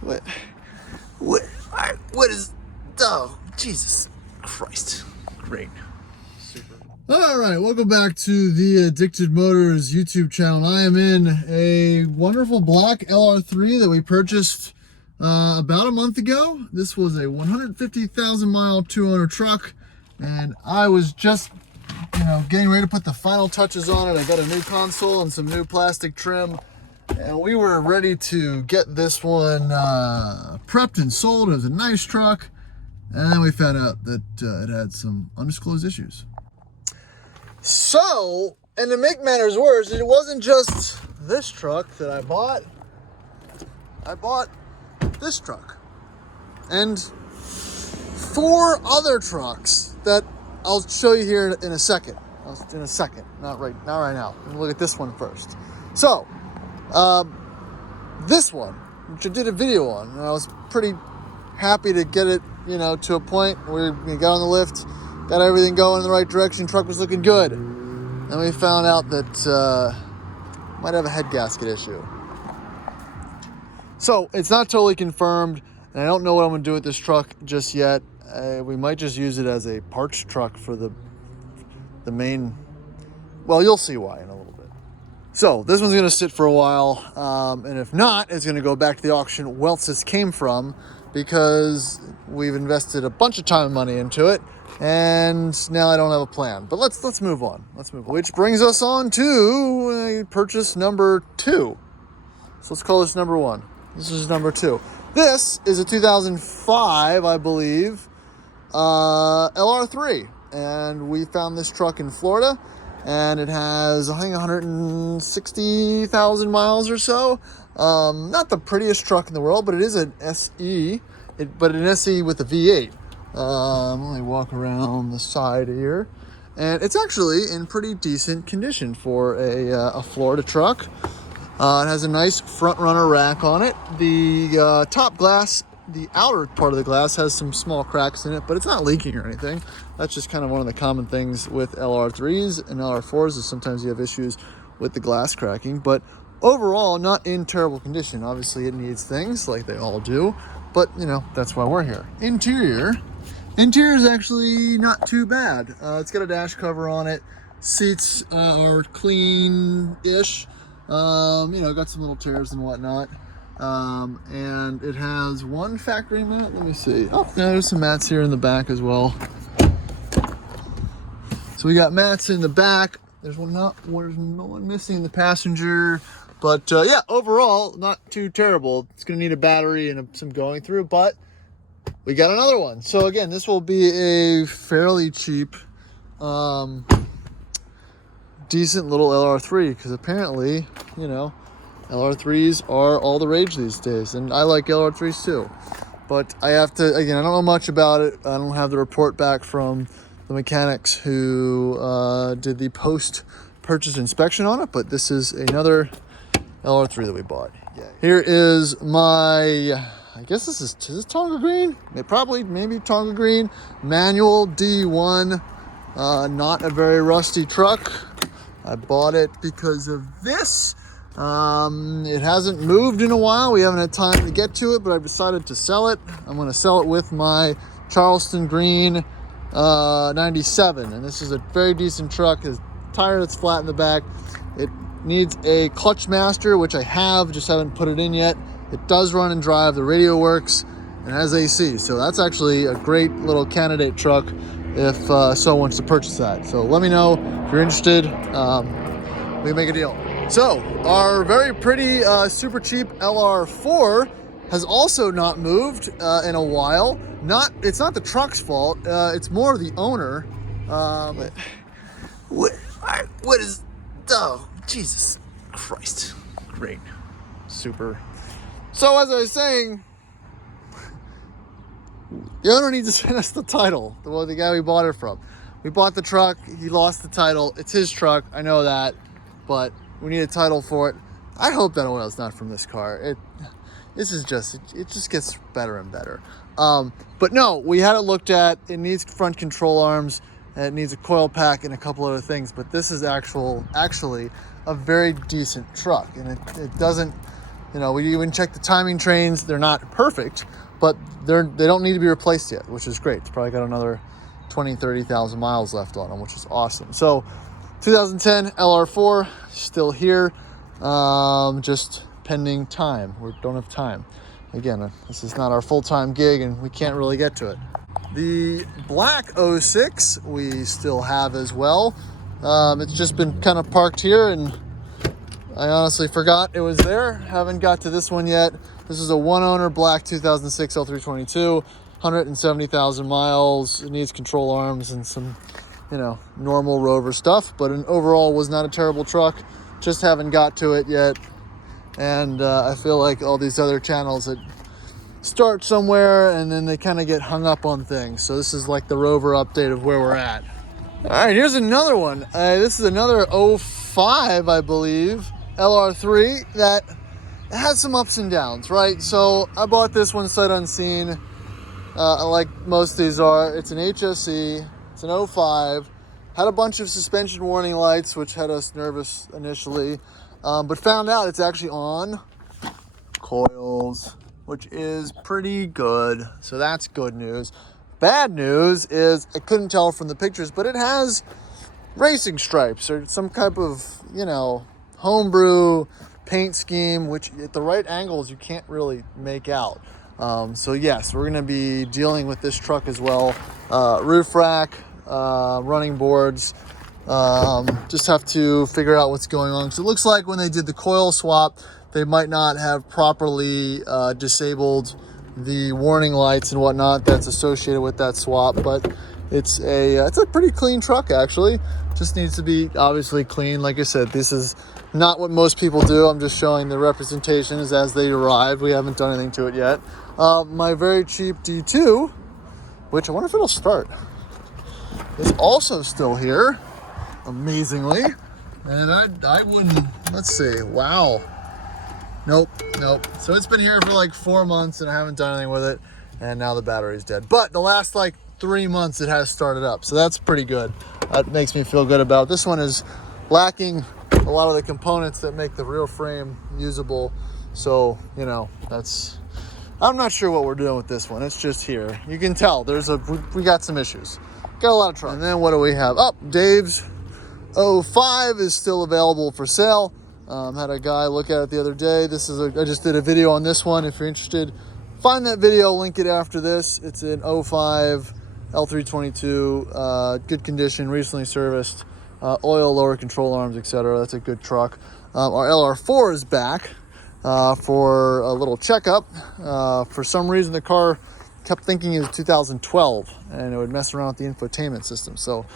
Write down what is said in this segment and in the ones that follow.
What is, oh, Jesus Christ. Great. Super. All right, welcome back to the Addicted Motors YouTube channel. I am in a wonderful black LR3 that we purchased about a month ago. This was a 150,000 mile two-owner truck, and I was just, getting ready to put the final touches on it. I got a new console and some new plastic trim, and we were ready to get this one prepped and sold. It was a nice truck, and then we found out that it had some undisclosed issues. So, and to make matters worse, it wasn't just this truck that I bought. I bought this truck and 4 other trucks that I'll show you here in a second. Not right now. Look at this one first. So, this one, which I did a video on, and I was pretty happy to get it, to a point where we got on the lift, got everything going in the right direction, truck was looking good. Then we found out that might have a head gasket issue. So it's not totally confirmed, and I don't know what I'm gonna do with this truck just yet. We might just use it as a parts truck for the main, well, you'll see why in a little bit. So this one's gonna sit for a while, and if not, it's gonna go back to the auction where this came from, because we've invested a bunch of time and money into it, and now I don't have a plan. But let's move on. Which brings us on to purchase number 2. So let's call this number 1. This is number 2. This is a 2005, I believe, LR3, and we found this truck in Florida, and it has, I think, 160,000 miles or so. Not the prettiest truck in the world, but it is an SE, but an SE with a V8. Let me walk around the side here, and it's actually in pretty decent condition for a Florida truck. It has a nice front runner rack on it. The top glass, the outer part of the glass, has some small cracks in it, but it's not leaking or anything. That's just kind of one of the common things with LR3s and LR4s, is sometimes you have issues with the glass cracking, but overall not in terrible condition. Obviously it needs things like they all do, but that's why we're here. Interior is actually not too bad. It's got a dash cover on it. Seats are clean-ish. Got some little tears and whatnot. And it has one factory mat. Let me see. Oh, there's some mats here in the back as well. So we got mats in the back. There's no one missing in the passenger. But yeah, overall, not too terrible. It's gonna need a battery and some going through, but we got another one. So again, this will be a fairly cheap, decent little LR3, because apparently, LR3s are all the rage these days, and I like LR3s too. But I have to, again, I don't know much about it. I don't have the report back from the mechanics who did the post-purchase inspection on it, but this is another LR3 that we bought. Yeah. Here is my, I guess this is Tonga green? Maybe Tonga green, manual D1, not a very rusty truck. I bought it because of this. It hasn't moved in a while. We haven't had time to get to it, but I've decided to sell it. I'm going to sell it with my Charleston green 97, and this is a very decent truck. It's a tire that's flat in the back. It needs a clutch master, which I have, just haven't put it in yet. It does run and drive. The radio works and has AC, so that's actually a great little candidate truck if someone wants to purchase that. So let me know if you're interested. We make a deal. So our very pretty, super cheap LR4 has also not moved in a while. It's not the truck's fault. It's more the owner. What is? Oh, Jesus Christ! Great, super. So as I was saying, the owner needs to send us the title. The guy we bought it from. We bought the truck. He lost the title. It's his truck. I know that, but we need a title for it. I hope that oil is not from this car. It just gets better and better. But no, we had it looked at. It needs front control arms, and it needs a coil pack and a couple other things. But this is actually a very decent truck, and it doesn't You know, we even checked the timing trains. They're not perfect, but they don't need to be replaced yet, which is great. It's probably got another 20, 30,000 miles left on them, which is awesome. So 2010 LR4 still here, just pending time. We don't have time. Again, this is not our full-time gig and we can't really get to it. The black 06 we still have as well. It's just been kind of parked here and I honestly forgot it was there. Haven't got to this one yet. This is a one-owner black 2006 L322, 170,000 miles. It needs control arms and some, you know, normal Rover stuff, but overall was not a terrible truck. Just haven't got to it yet. And I feel like all these other channels that start somewhere and then they kind of get hung up on things. So this is like the Rover update of where we're at. All right, here's another one. This is another 05, I believe, LR3 that has some ups and downs, right? So I bought this one sight unseen, like most of these are. It's an HSE, it's an 05, had a bunch of suspension warning lights, which had us nervous initially, but found out it's actually on coils, which is pretty good. So that's good news. Bad news is I couldn't tell from the pictures, but it has racing stripes or some type of, you know, homebrew paint scheme, which at the right angles you can't really make out. So yes, we're gonna be dealing with this truck as well. Roof rack, running boards. Just have to figure out what's going on. So it looks like when they did the coil swap, they might not have properly disabled the warning lights and whatnot that's associated with that swap, but it's a pretty clean truck actually. Just needs to be obviously clean. Like I said, this is not what most people do. I'm just showing the representations as they arrive. We haven't done anything to it yet. My very cheap D2, which I wonder if it'll start, is also still here, amazingly. And I wouldn't, let's see, wow. Nope. So it's been here for like 4 months and I haven't done anything with it. And now the battery's dead. But the last like 3 months it has started up. So that's pretty good. That makes me feel good about it. This one is lacking a lot of the components that make the rear frame usable. So, you know, I'm not sure what we're doing with this one. It's just here. You can tell we got some issues. Got a lot of trouble. And then what do we have? Oh, Dave's 05 is still available for sale. Had a guy look at it the other day. I just did a video on this one. If you're interested, find that video, link it after this. It's an 05 L322, good condition, recently serviced, oil, lower control arms, etc. That's a good truck. Our LR4 is back for a little checkup. For some reason, the car kept thinking it was 2012, and it would mess around with the infotainment system. So,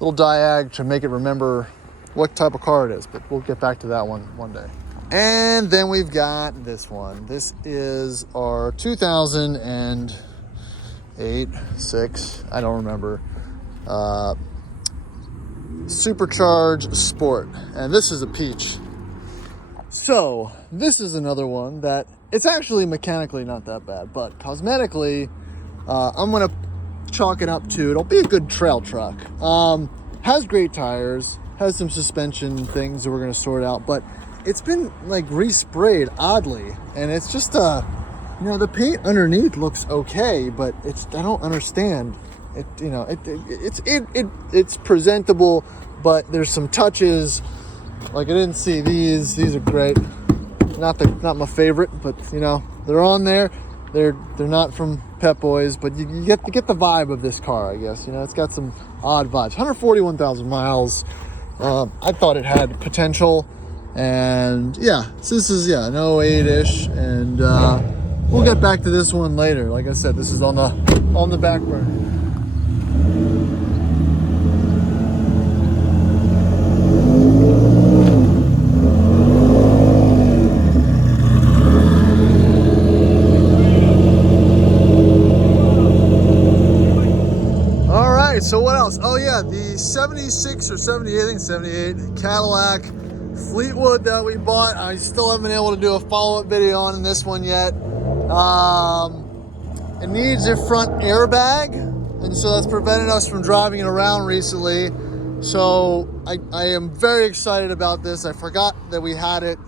a little diag to make it remember what type of car it is, but we'll get back to that one day. And then we've got this one. This is our 2008, 6, I don't remember, supercharged Sport, and this is a peach. So this is another one that it's actually mechanically not that bad, but cosmetically, I'm gonna chalk it up to it'll be a good trail truck. Has great tires, has some suspension things that we're gonna sort out, but it's been like resprayed oddly, and it's just you know, the paint underneath looks okay, but I don't understand it. You know, it's presentable, but there's some touches. Like I didn't see these are great. Not my favorite, but you know, they're on there. They're not from Pep Boys, but you get the vibe of this car, I guess. You know, it's got some odd vibes. 141,000 miles. I thought it had potential, and yeah, so this is an 08-ish, and we'll get back to this one later. Like I said, this is on the back burner. So what else? Oh yeah, the 76 or 78, I think 78 Cadillac Fleetwood that we bought. I still haven't been able to do a follow-up video on this one yet. It needs a front airbag, and so that's prevented us from driving it around recently. So I am very excited about this. I forgot that we had it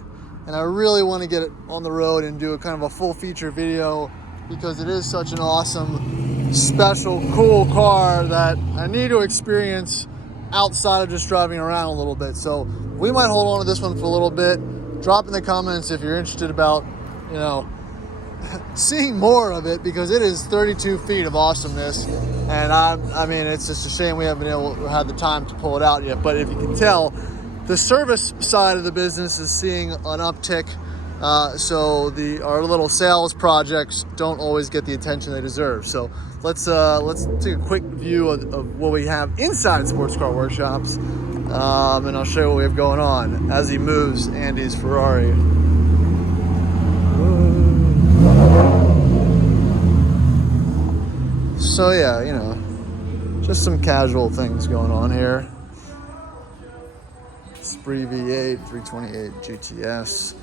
and I really want to get it on the road and do a kind of a full feature video, because it is such an awesome, special, cool car that I need to experience outside of just driving around a little bit. So we might hold on to this one for a little bit. Drop in the comments if you're interested about, you know, seeing more of it, because it is 32 feet of awesomeness. And I mean, it's just a shame we haven't been able to have the time to pull it out yet. But if you can tell, the service side of the business is seeing an uptick. So our little sales projects don't always get the attention they deserve. So let's take a quick view of what we have inside Sports Car Workshops, and I'll show you what we have going on as he moves Andy's Ferrari. So yeah, you know, just some casual things going on here. Spree V8, 328 GTS.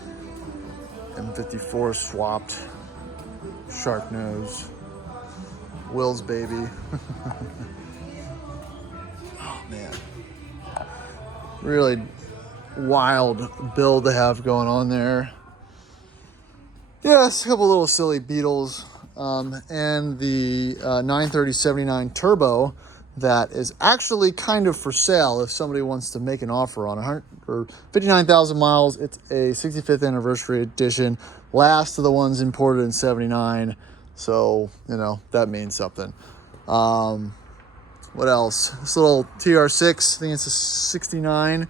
M54 swapped, shark nose, Will's baby. Oh man, really wild build to have going on there. Yes, a couple little silly Beetles, and the 930/79 Turbo that is actually kind of for sale if somebody wants to make an offer on it. For 59,000 miles. It's a 65th anniversary edition, last of the ones imported in 79. So, you know, that means something. What else? This little TR6, I think it's a 69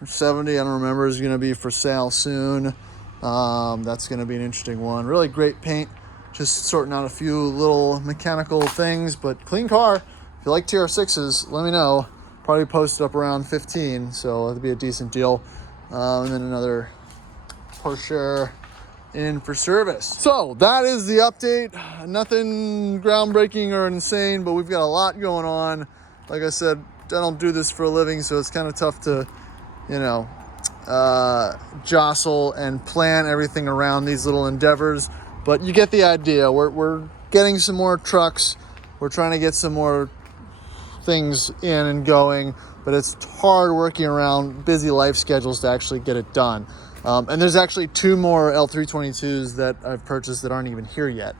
or 70, I don't remember, is going to be for sale soon. That's going to be an interesting one. Really great paint. Just sorting out a few little mechanical things, but clean car. If you like TR6s, let me know. Probably posted up around 15, so that'd be a decent deal. And then another Porsche in for service. So that is the update. Nothing groundbreaking or insane, but we've got a lot going on. Like I said, I don't do this for a living, so it's kind of tough to, you know, jostle and plan everything around these little endeavors. But you get the idea. We're getting some more trucks. We're trying to get some more things in and going, but it's hard working around busy life schedules to actually get it done. And there's actually 2 more L322s that I've purchased that aren't even here yet.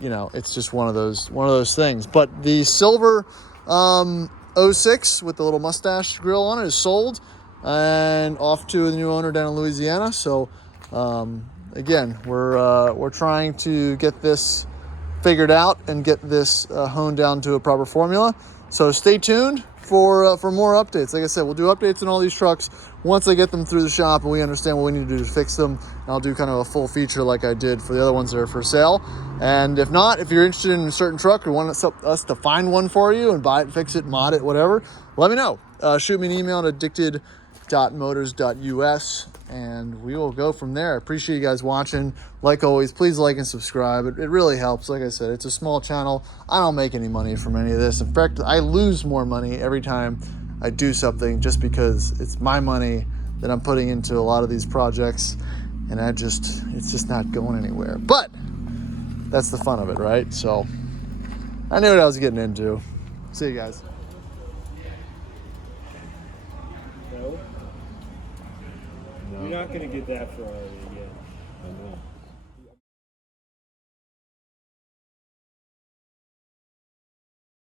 You know, it's just one of those things. But the silver 06 with the little mustache grill on it is sold and off to the new owner down in Louisiana. So again, we're trying to get this figured out and get this honed down to a proper formula. So stay tuned for more updates. Like I said, we'll do updates on all these trucks once I get them through the shop and we understand what we need to do to fix them. And I'll do kind of a full feature like I did for the other ones that are for sale. And if not, if you're interested in a certain truck or want us to find one for you and buy it, fix it, mod it, whatever, let me know. Shoot me an email at addicted.motors.us and we will go from there. I appreciate you guys watching. Like always, please like and subscribe. It really helps. Like I said, it's a small channel. I don't make any money from any of this. In fact, I lose more money every time I do something, just because it's my money that I'm putting into a lot of these projects, and it's just not going anywhere. But that's the fun of it, right? So I knew what I was getting into. See you guys. No? You're not going to get that Ferrari again.